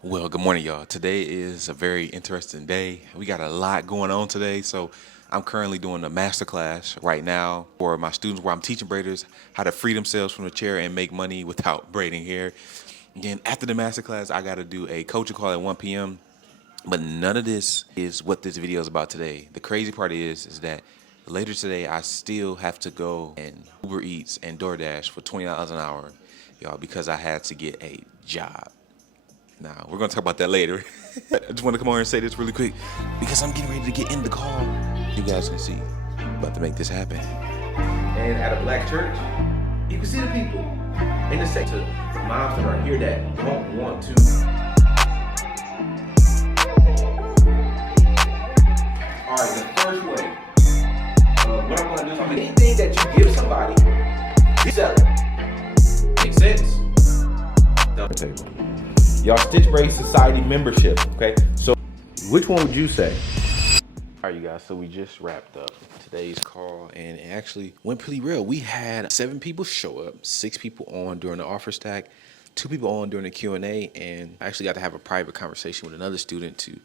Well, good morning, y'all. Today is a very interesting day. We got a lot going on today. So, I'm currently doing a masterclass right now for my students where I'm teaching braiders how to free themselves from the chair and make money without braiding hair. Then, after the masterclass, I got to do a coaching call at 1 p.m. But none of this is what this video is about today. The crazy part is that later today, I still have to go and Uber Eats and DoorDash for $20 an hour, y'all, because I had to get a job. Now, we're going to talk about that later. I just want to come on here and say this really quick because I'm getting ready to get in the call. You guys can see. I'm about to make this happen. And at a black church, you can see the people in the sector. The moms that are here that don't want to. All right, the first way, what I'm going to do is anything that you give somebody, you sell it. Make sense? Double table. Y'all, Stitch Braid Society membership, okay? So which one would you say? All right, you guys, so we just wrapped up today's call, and it actually went pretty real. We had 7 people show up, 6 people on during the offer stack, 2 people on during the Q&A, and I actually got to have a private conversation with another student to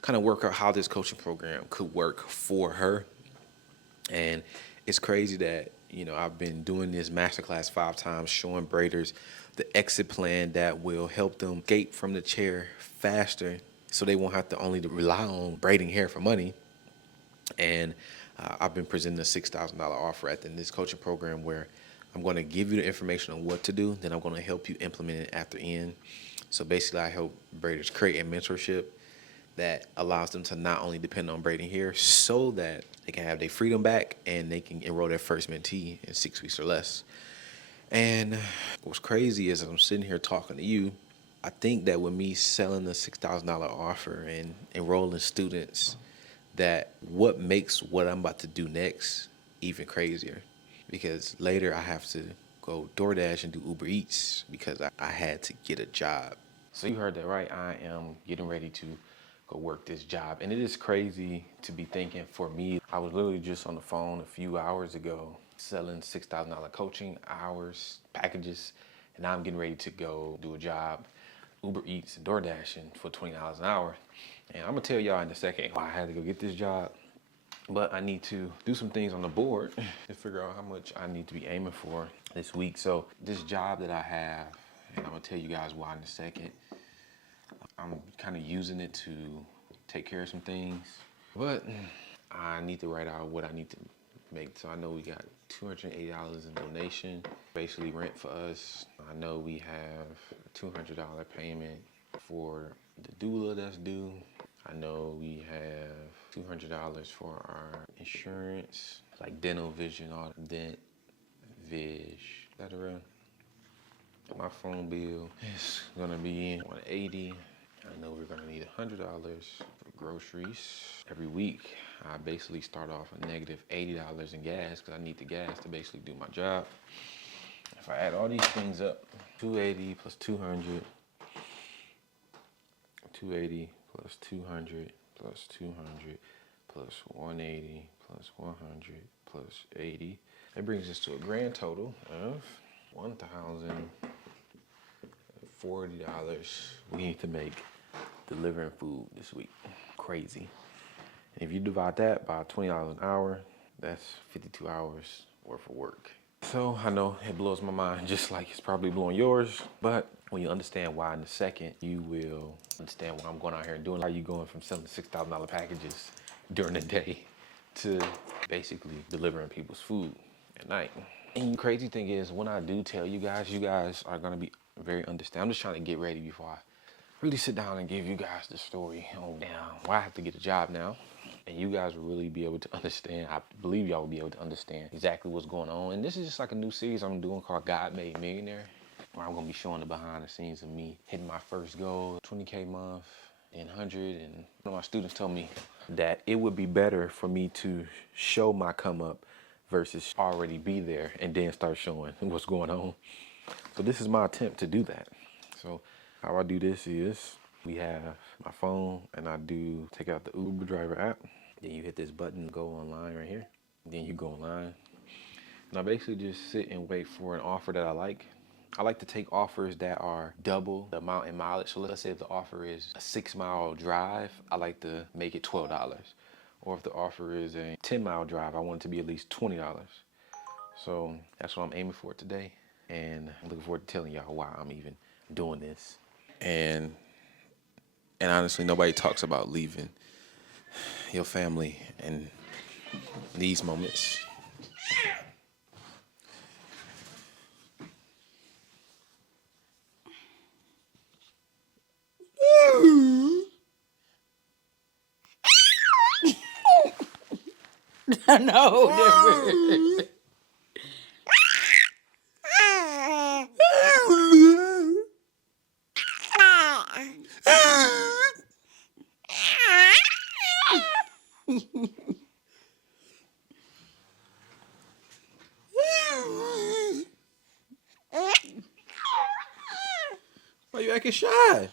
kind of work out how this coaching program could work for her. And it's crazy that, I've been doing this masterclass 5 times, showing braiders the exit plan that will help them escape from the chair faster so they won't have to only rely on braiding hair for money. And I've been presenting a $6,000 offer at this coaching program where I'm going to give you the information on what to do, then I'm going to help you implement it at the end. So basically, I help braiders create a mentorship that allows them to not only depend on braiding hair so that they can have their freedom back and they can enroll their first mentee in 6 weeks or less. And what's crazy is I'm sitting here talking to you. I think that with me selling the $6,000 offer and enrolling students, that what makes what I'm about to do next even crazier. Because later I have to go DoorDash and do Uber Eats because I had to get a job. So you heard that right. I am getting ready to go work this job. And it is crazy to be thinking for me. I was literally just on the phone a few hours ago selling $6,000 coaching hours, packages, and now I'm getting ready to go do a job, Uber Eats and DoorDashing for $20 an hour. And I'm gonna tell y'all in a second why I had to go get this job. But I need to do some things on the board to figure out how much I need to be aiming for this week. So this job that I have, and I'm gonna tell you guys why in a second, I'm kind of using it to take care of some things, but I need to write out what I need to make. So I know we got $280 in donation, basically rent for us. I know we have a $200 payment for the doula that's due. I know we have $200 for our insurance, like dental, vision, all dent, etc. My phone bill is gonna be $180. I know we're gonna need $100 for groceries. Every week, I basically start off a negative $80 in gas because I need the gas to basically do my job. If I add all these things up, 280 plus 200, 280 plus 200 plus 200 plus 180 plus 100 plus 80. That brings us to a grand total of $1,040 we need to make delivering food this week. Crazy. And if you divide that by $20 an hour, that's 52 hours worth of work. So I know it blows my mind just like it's probably blowing yours, but when you understand why in a second, you will understand what I'm going out here and doing. How you going from selling $6,000 packages during the day to basically delivering people's food at night. And the crazy thing is, when I do tell you guys are gonna be very understanding. I'm just trying to get ready before I really sit down and give you guys the story on down why I have to get a job now. And you guys will really be able to understand. I believe y'all will be able to understand exactly what's going on. And this is just like a new series I'm doing called Made Millionaire, where I'm gonna be showing the behind the scenes of me hitting my first goal, 20K month, and 100. And one of my students told me that it would be better for me to show my come up versus already be there and then start showing what's going on. So this is my attempt to do that. So how I do this is we have my phone and I do take out the Uber driver app. Then you hit this button, go online right here. Then you go online. And I basically just sit and wait for an offer that I like. I like to take offers that are double the amount in mileage. So let's say if the offer is a 6-mile drive, I like to make it $12. Or if the offer is a 10-mile drive, I want it to be at least $20. So that's what I'm aiming for today. And I'm looking forward to telling y'all why I'm even doing this. And honestly, nobody talks about leaving your family in these moments. No, different. Why you acting shy?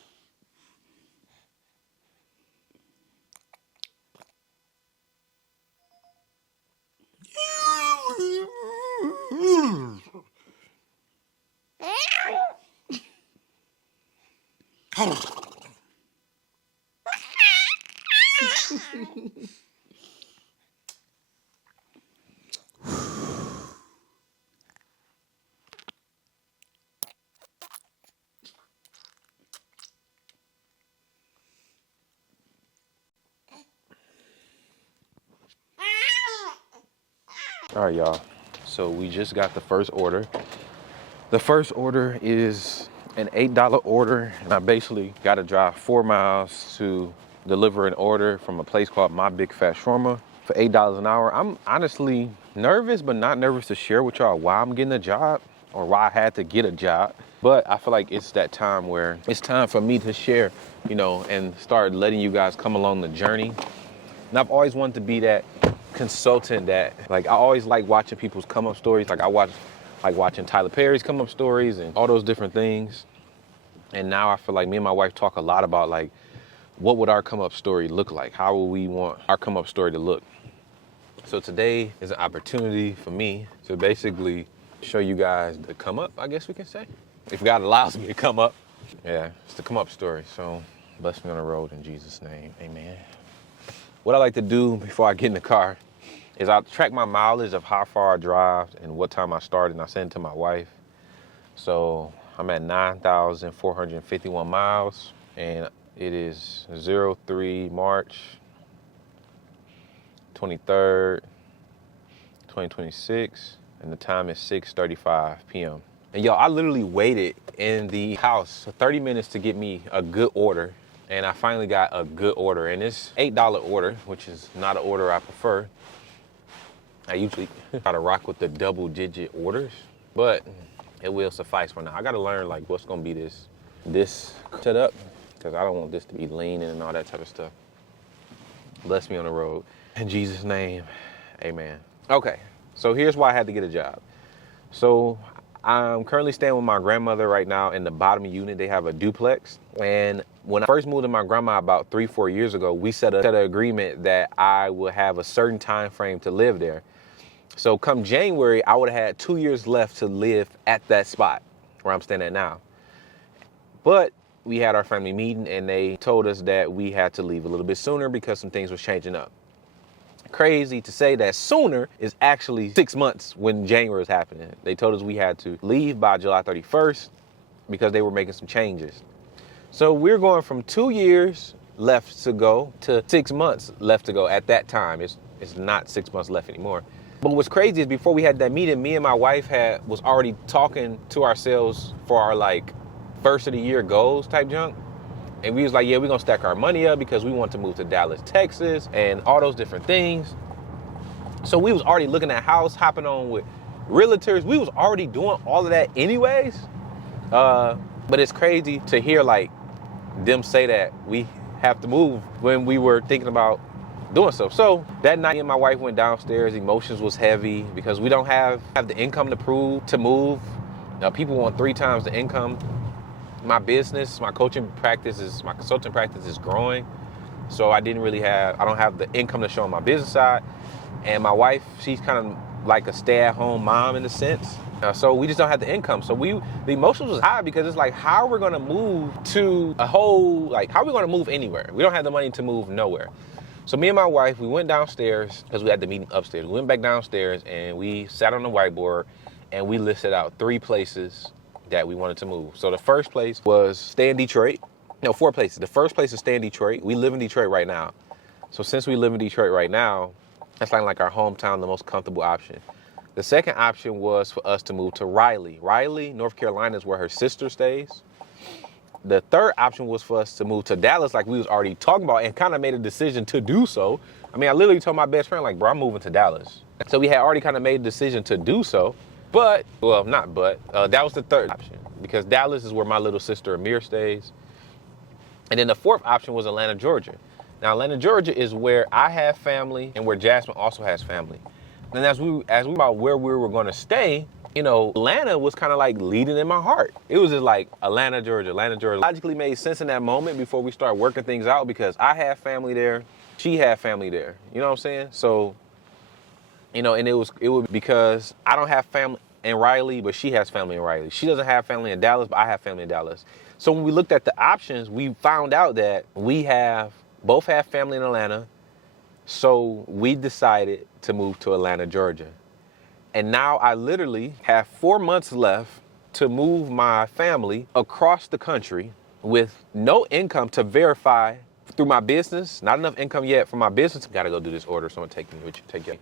All right, y'all. So we just got the first order. The first order is an $8 order, and I basically got to drive 4 miles to deliver an order from a place called My Big Fat Shawarma for $8 an hour. I'm honestly nervous, but not nervous to share with y'all why I'm getting a job or why I had to get a job. But I feel like it's that time where it's time for me to share, you know, and start letting you guys come along the journey. And I've always wanted to be that consultant that, like, I always like watching people's come up stories. Like, I like watching Tyler Perry's come up stories and all those different things. And now I feel like me and my wife talk a lot about, like, what would our come up story look like? How would we want our come up story to look? So today is an opportunity for me to basically show you guys the come up, I guess we can say. If God allows me to come up. Yeah, it's the come up story. So bless me on the road in Jesus' name, amen. What I like to do before I get in the car is I track my mileage of how far I drive and what time I started, and I send it to my wife. So I'm at 9,451 miles, and it is 03 March 23rd, 2026, and the time is 6:35 p.m. And y'all, I literally waited in the house for 30 minutes to get me a good order. And I finally got a good order, and it's $8 order, which is not an order I prefer. I usually try to rock with the double-digit orders, but it will suffice for now. I gotta learn, like, what's gonna be this setup, because I don't want this to be leaning and all that type of stuff. Bless me on the road. In Jesus' name, amen. Okay, so here's why I had to get a job. So I'm currently staying with my grandmother right now in the bottom unit. They have a duplex. And when I first moved to my grandma about 3-4 years ago, we set an agreement that I would have a certain time frame to live there. So come January, I would have had 2 years left to live at that spot where I'm staying at now. But we had our family meeting, and they told us that we had to leave a little bit sooner because some things was changing up. Crazy to say that sooner is actually 6 months when January was happening. They told us we had to leave by July 31st because they were making some changes. So we're going from 2 years left to go to 6 months left to go at that time. It's not 6 months left anymore. But what's crazy is before we had that meeting, me and my wife was already talking to ourselves for our, like, first of the year goals type junk. And we was like, yeah, we're gonna stack our money up because we want to move to Dallas, Texas, and all those different things. So we was already looking at house, hopping on with realtors. We was already doing all of that anyways. But it's crazy to hear, like, them say that we have to move when we were thinking about doing so. So that night, me and my wife went downstairs. Emotions was heavy because we don't have the income to move. People want 3 times the income. My business, my consulting practice is growing. So I don't have the income to show on my business side. And my wife, she's kind of like a stay-at-home mom in a sense. So we just don't have the income. So the emotions was high because it's like, how are we gonna move to a whole, like, how are we gonna move anywhere? We don't have the money to move nowhere. So me and my wife, we went downstairs because we had the meeting upstairs. We went back downstairs and we sat on the whiteboard and we listed out 3 places that we wanted to move. So the first place was stay in Detroit. No, 4 places. The first place is stay in Detroit. We live in Detroit right now. So since we live in Detroit right now, that's like our hometown, the most comfortable option. The second option was for us to move to Raleigh. Raleigh, North Carolina is where her sister stays. The third option was for us to move to Dallas, like we was already talking about, and kind of made a decision to do so. I mean, I literally told my best friend, like, bro, I'm moving to Dallas. So we had already kind of made a decision to do so. But, well, not but, that was the third option because Dallas is where my little sister Amir stays. And then the fourth option was Atlanta, Georgia. Now, Atlanta, Georgia is where I have family and where Jasmine also has family. And as we about where we were going to stay, you know, Atlanta was kind of like leading in my heart. It was just like Atlanta, Georgia, Atlanta, Georgia. Logically made sense in that moment before we start working things out because I have family there, she had family there. You know what I'm saying? So, you know, and it was because I don't have family in Raleigh, but she has family in Raleigh. She doesn't have family in Dallas, but I have family in Dallas. So when we looked at the options, we found out that we both have family in Atlanta. So we decided to move to Atlanta, Georgia. And now I literally have 4 months left to move my family across the country with no income to verify through my business. Not enough income yet for my business. Gotta go do this order. Someone take me with you. Take it.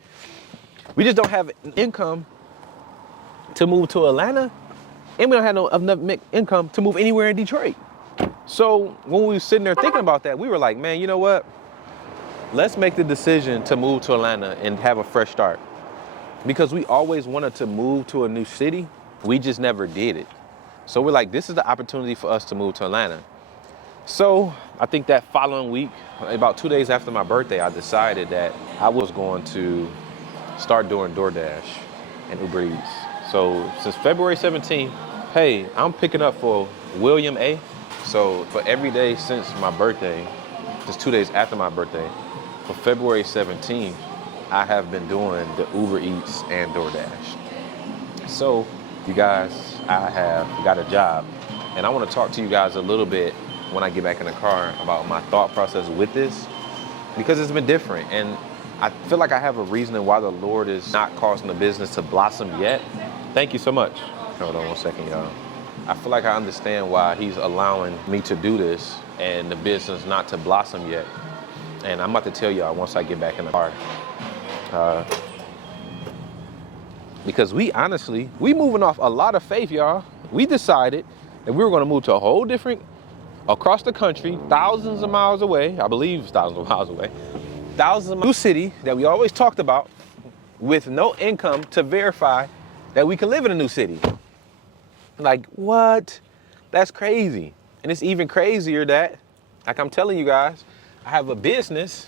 We just don't have income to move to Atlanta. And we don't have enough income to move anywhere in Detroit. So when we were sitting there thinking about that, we were like, man, you know what? Let's make the decision to move to Atlanta and have a fresh start. Because we always wanted to move to a new city. We just never did it. So we're like, this is the opportunity for us to move to Atlanta. So I think that following week, about 2 days after my birthday, I decided that I was going to start doing DoorDash and Uber Eats. So since February 17th, hey, I'm picking up for William A. So for every day since my birthday, just 2 days after my birthday, for February 17th, I have been doing the Uber Eats and DoorDash. So you guys, I have got a job and I want to talk to you guys a little bit when I get back in the car about my thought process with this because it's been different. And I feel like I have a reason why the Lord is not causing the business to blossom yet. Thank you so much. Hold on 1 second, y'all. I feel like I understand why he's allowing me to do this and the business not to blossom yet. And I'm about to tell y'all once I get back in the car. Because we moving off a lot of faith, y'all. We decided that we were gonna move to a whole different, across the country, thousands of miles away, I believe it's thousands of miles away, thousands of miles, new city that we always talked about with no income to verify that we can live in a new city. Like, what? That's crazy. And it's even crazier that, like I'm telling you guys, I have a business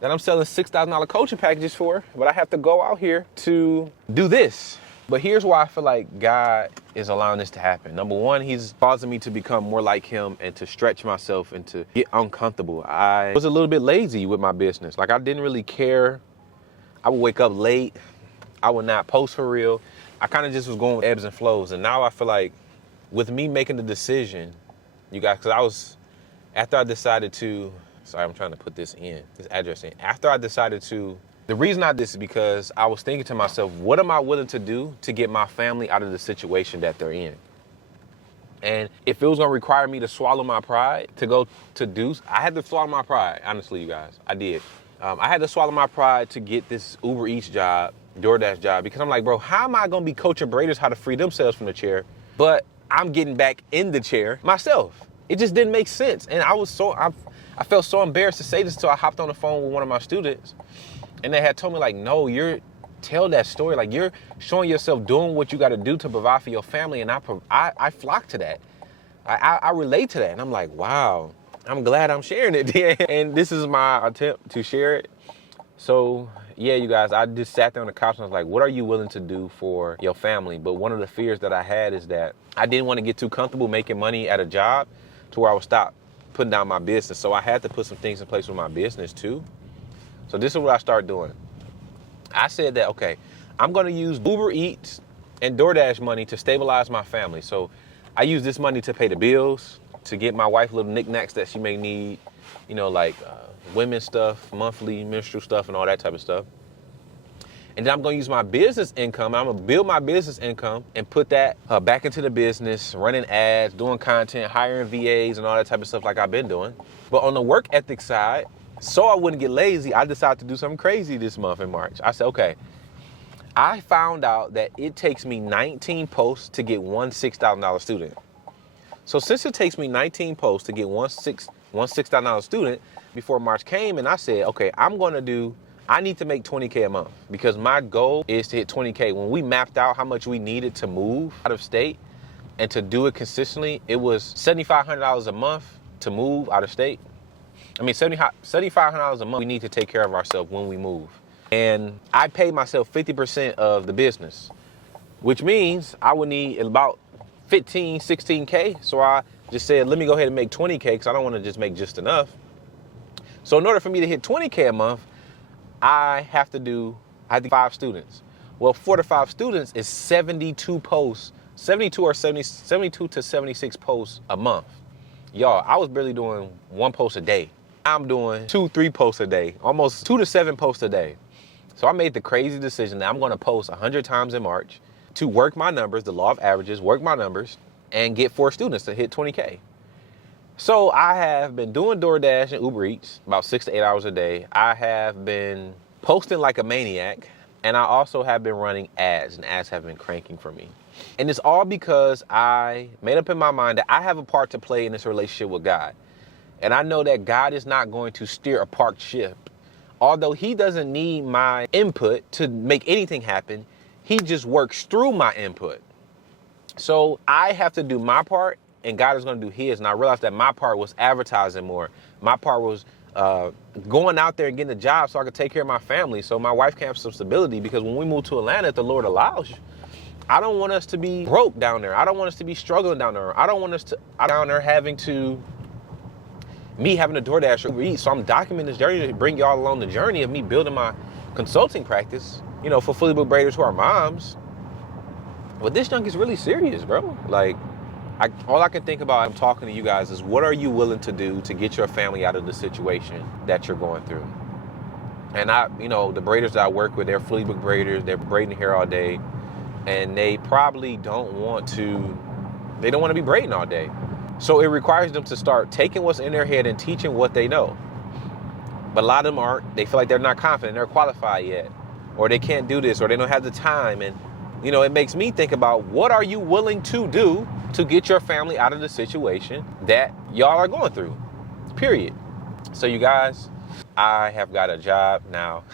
that I'm selling $6,000 coaching packages for, but I have to go out here to do this. But here's why I feel like God is allowing this to happen. Number one, he's causing me to become more like him and to stretch myself and to get uncomfortable. I was a little bit lazy with my business. Like I didn't really care. I would wake up late. I would not post for real. I kind of just was going with ebbs and flows. And now I feel like with me making the decision, you guys, because after I decided to, sorry, I'm trying to put this address in. After I decided to, the reason I did this is because I was thinking to myself, what am I willing to do to get my family out of the situation that they're in? And if it was gonna require me to swallow my pride to go to do, I had to swallow my pride, honestly, you guys, I did. I had to swallow my pride to get this Uber Eats job, DoorDash job, because I'm like, bro, how am I gonna be coaching Braiders how to free themselves from the chair, but I'm getting back in the chair myself? It just didn't make sense. And I felt so embarrassed to say this until I hopped on the phone with one of my students and they had told me like, no, tell that story. Like you're showing yourself doing what you got to do to provide for your family. And I flock to that. I relate to that. And I'm like, wow, I'm glad I'm sharing it. And this is my attempt to share it. So yeah, you guys, I just sat there on the couch and I was like, what are you willing to do for your family? But one of the fears that I had is that I didn't want to get too comfortable making money at a job to where I would stop putting down my business. So I had to put some things in place with my business too. So this is what I started doing. I said that, okay, I'm gonna use Uber Eats and DoorDash money to stabilize my family. So I use this money to pay the bills, to get my wife little knickknacks that she may need, you know, like women's stuff, monthly menstrual stuff and all that type of stuff. And then I'm gonna use my business income. I'm gonna build my business income and put that back into the business, running ads, doing content, hiring VAs and all that type of stuff like I've been doing. But on the work ethic side, so I wouldn't get lazy, I decided to do something crazy this month in March. I said, okay, I found out that it takes me 19 posts to get one $6,000 student. So since it takes me 19 posts to get one $6,000 student, before March came and I said, okay, I need to make 20K a month because my goal is to hit 20K. When we mapped out how much we needed to move out of state and to do it consistently, it was $7,500 a month to move out of state. I mean, $7,500 a month we need to take care of ourselves when we move. And I paid myself 50% of the business, which means I would need about 15, 16K. So I just said, let me go ahead and make 20K because I don't want to just make just enough. So in order for me to hit 20K a month, I have 5 students. Well, 4 to 5 students is 72 posts, 72 to 76 posts a month. Y'all, I was barely doing 1 post a day. I'm doing 2-3 posts a day, almost 2 to 7 posts a day. So I made the crazy decision that I'm gonna post 100 times in March to work my numbers, the law of averages, work my numbers, and get 4 students to hit 20K. So I have been doing DoorDash and Uber Eats about 6 to 8 hours a day. I have been posting like a maniac, and I also have been running ads, and ads have been cranking for me. And it's all because I made up in my mind that I have a part to play in this relationship with God. And I know that God is not going to steer a parked ship. Although he doesn't need my input to make anything happen, he just works through my input. So I have to do my part, and God is going to do his. And I realized that my part was advertising more. My part was going out there and getting a job so I could take care of my family, so my wife can have some stability, because when we move to Atlanta, if the Lord allows, I don't want us to be broke down there. I don't want us to be struggling down there. I don't want us to down there having to DoorDash or Uber Eats. So I'm documenting this journey to bring y'all along the journey of me building my consulting practice, you know, for fully booked braiders who are moms. But this junk is really serious, bro. Like, all I can think about, I'm talking to you guys, is what are you willing to do to get your family out of the situation that you're going through? And the braiders that I work with, they're fully booked braiders, they're braiding hair all day, and they probably don't want to be braiding all day. So it requires them to start taking what's in their head and teaching what they know. But a lot of them aren't. They feel like they're not confident, they're qualified yet, or they can't do this, or they don't have the time. And, it makes me think about, what are you willing to do to get your family out of the situation that y'all are going through, period. So you guys, I have got a job now.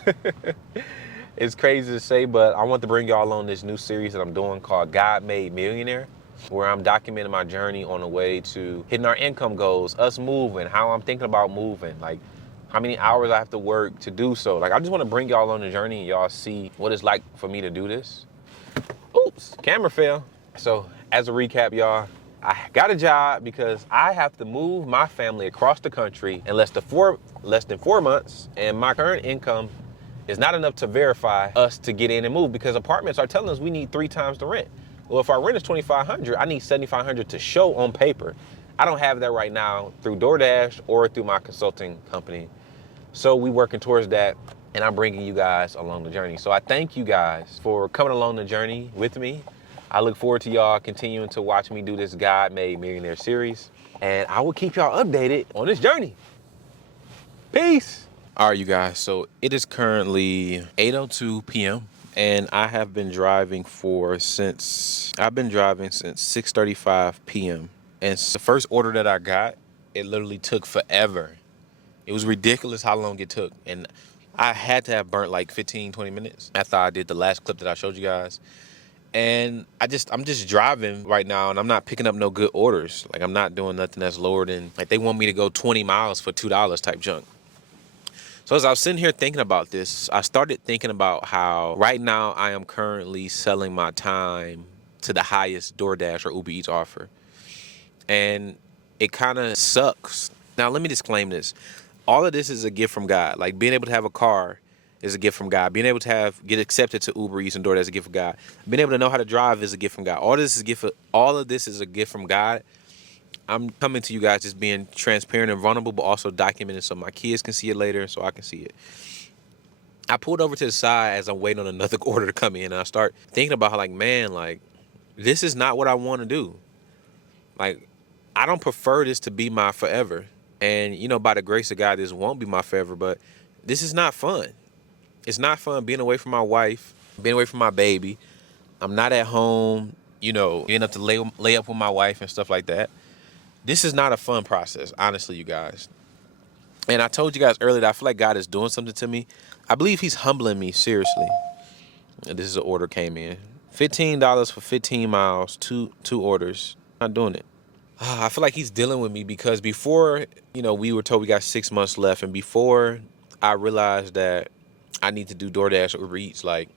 It's crazy to say, but I want to bring y'all on this new series that I'm doing called God Made Millionaire, where I'm documenting my journey on the way to hitting our income goals, us moving, how I'm thinking about moving, like how many hours I have to work to do so. Like, I just want to bring y'all on the journey and y'all see what it's like for me to do this. Oops, camera fell. So as a recap, y'all, I got a job because I have to move my family across the country in less than 4 months, and my current income is not enough to verify us to get in and move, because apartments are telling us we need 3 times the rent. Well, if our rent is $2,500, I need $7,500 to show on paper. I don't have that right now through DoorDash or through my consulting company. So we working towards that, and I'm bringing you guys along the journey. So I thank you guys for coming along the journey with me. I look forward to y'all continuing to watch me do this God Made Millionaire series, and I will keep y'all updated on this journey. Peace. All right, you guys, so it is currently 8:02 p.m. and I have been driving since 6:35 p.m. And the first order that I got, it literally took forever. It was ridiculous how long it took, and I had to have burnt like 15-20 minutes after I did the last clip that I showed you guys. And I'm just driving right now, and I'm not picking up no good orders. Like, I'm not doing nothing that's lower than, like, they want me to go 20 miles for $2 type junk. So as I was sitting here thinking about this, I started thinking about how right now I am currently selling my time to the highest DoorDash or Uber Eats offer. And it kind of sucks. Now, let me disclaim this. All of this is a gift from God. Like, being able to have a car is a gift from God. Being able to get accepted to Uber Eats and DoorDash is a gift from God. Being able to know how to drive is a gift from God. All of this is a gift from God. I'm coming to you guys just being transparent and vulnerable, but also documenting so my kids can see it later, so I can see it. I pulled over to the side as I'm waiting on another order to come in, and I start thinking about how, like, man, like, this is not what I want to do. Like, I don't prefer this to be my forever. And, you know, by the grace of God, this won't be my forever, but this is not fun. It's not fun being away from my wife, being away from my baby. I'm not at home, you know, being up to lay up with my wife and stuff like that. This is not a fun process, honestly, you guys. And I told you guys earlier that I feel like God is doing something to me. I believe he's humbling me, seriously. And this is an order came in. $15 for 15 miles, two orders. Not doing it. I feel like he's dealing with me because before, you know, we were told we got 6 months left. And before I realized that I need to do DoorDash or Uber Eats, like,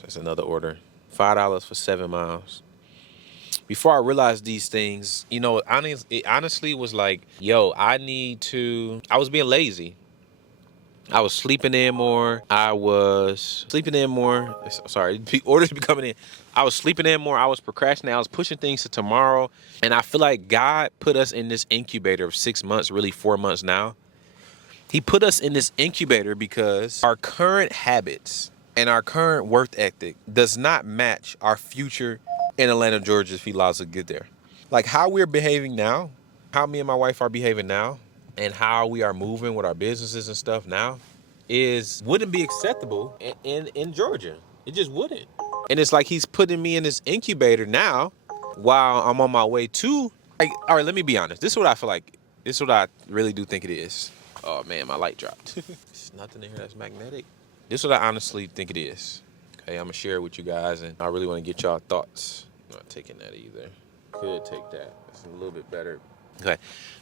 that's another order. $5 for 7 miles. Before I realized these things, you know, it honestly was like, yo, I was being lazy. I was sleeping in more. Sorry, orders be coming in. I was sleeping in more. I was procrastinating. I was pushing things to tomorrow. And I feel like God put us in this incubator of 6 months, really 4 months now. He put us in this incubator because our current habits and our current work ethic does not match our future in Atlanta, Georgia, if he allows us to get there. Like how we're behaving now, how me and my wife are behaving now, and how we are moving with our businesses and stuff now wouldn't be acceptable in Georgia. It just wouldn't. And it's like he's putting me in this incubator now while I'm on my way to, like, all right, let me be honest. This is what I feel like. This is what I really do think it is. Oh man, my light dropped. There's nothing in here that's magnetic. This is what I honestly think it is. Okay, I'm gonna share it with you guys, and I really want to get y'all thoughts. I'm not taking that either. Could take that. It's a little bit better. Okay.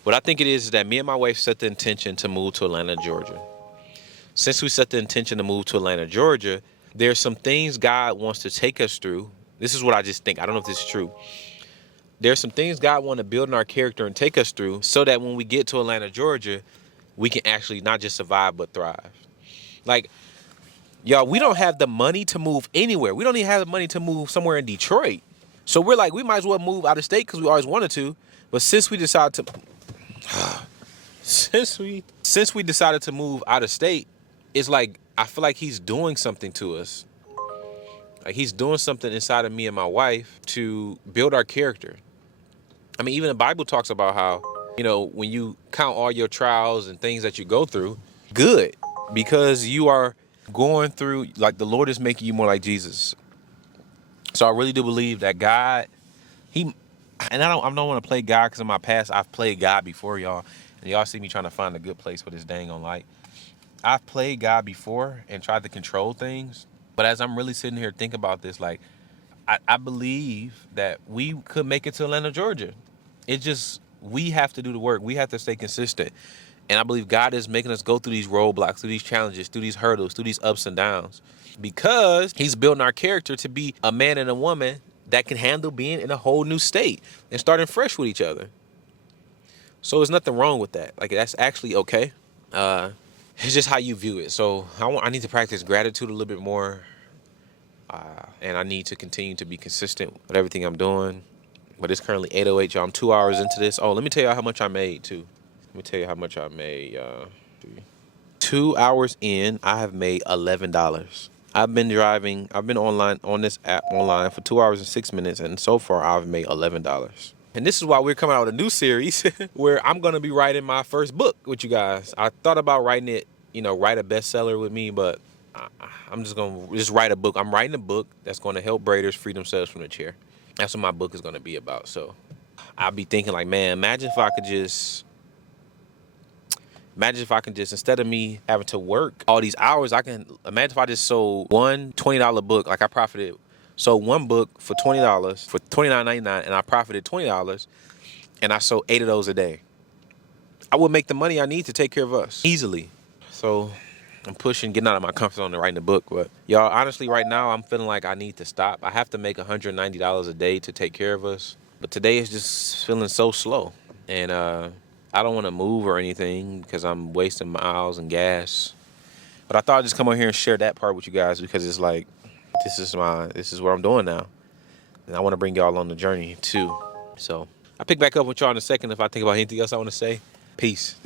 What I think it is that me and my wife set the intention to move to Atlanta, Georgia. Since we set the intention to move to Atlanta, Georgia, there's some things God wants to take us through. This is what I just think. I don't know if this is true. There's some things God wants to build in our character and take us through so that when we get to Atlanta, Georgia, we can actually not just survive, but thrive. Like, y'all, we don't have the money to move anywhere. We don't even have the money to move somewhere in Detroit. So we're like, we might as well move out of state because we always wanted to. But since we decided to move out of state, it's like I feel like he's doing something to us. Like he's doing something inside of me and my wife to build our character. I mean, even the Bible talks about how, you know, when you count all your trials and things that you go through, good, because you are going through, like, the Lord is making you more like Jesus. So I really do believe that God, I don't want to play God because in my past I've played God before, y'all. And y'all see me trying to find a good place for this dang on light. I've played God before and tried to control things. But as I'm really sitting here thinking about this, like, I believe that we could make it to Atlanta, Georgia. We have to do the work. We have to stay consistent. And I believe God is making us go through these roadblocks, through these challenges, through these hurdles, through these ups and downs. Because he's building our character to be a man and a woman that can handle being in a whole new state and starting fresh with each other. So there's nothing wrong with that. Like, that's actually okay. It's just how you view it. So I need to practice gratitude a little bit more. And I need to continue to be consistent with everything I'm doing. But it's currently 8:08, y'all. I'm 2 hours into this. Oh, let me tell y'all how much I made, too. Let me tell you how much I made. 2 hours in, I have made $11. I've been online on this app online for 2 hours and 6 minutes, and so far I've made $11. And this is why we're coming out with a new series where I'm going to be writing my first book with you guys. I thought about writing it, write a bestseller with me, but I'm just going to write a book. I'm writing a book that's going to help braiders free themselves from the chair. That's what my book is going to be about. So I'll be thinking like, man, imagine if I could just, instead of me having to work all these hours, imagine if I just sold one $20 book. Like, I sold one book for $20 for $29.99, and I profited $20, and I sold 8 of those a day. I would make the money I need to take care of us easily. So I'm getting out of my comfort zone and writing a book. But y'all, honestly, right now I'm feeling like I need to stop. I have to make $190 a day to take care of us. But today is just feeling so slow, and I don't want to move or anything because I'm wasting miles and gas. But I thought I'd just come on here and share that part with you guys because it's like, this is what I'm doing now. And I want to bring y'all on the journey too. So I'll pick back up with y'all in a second if I think about anything else I want to say. Peace.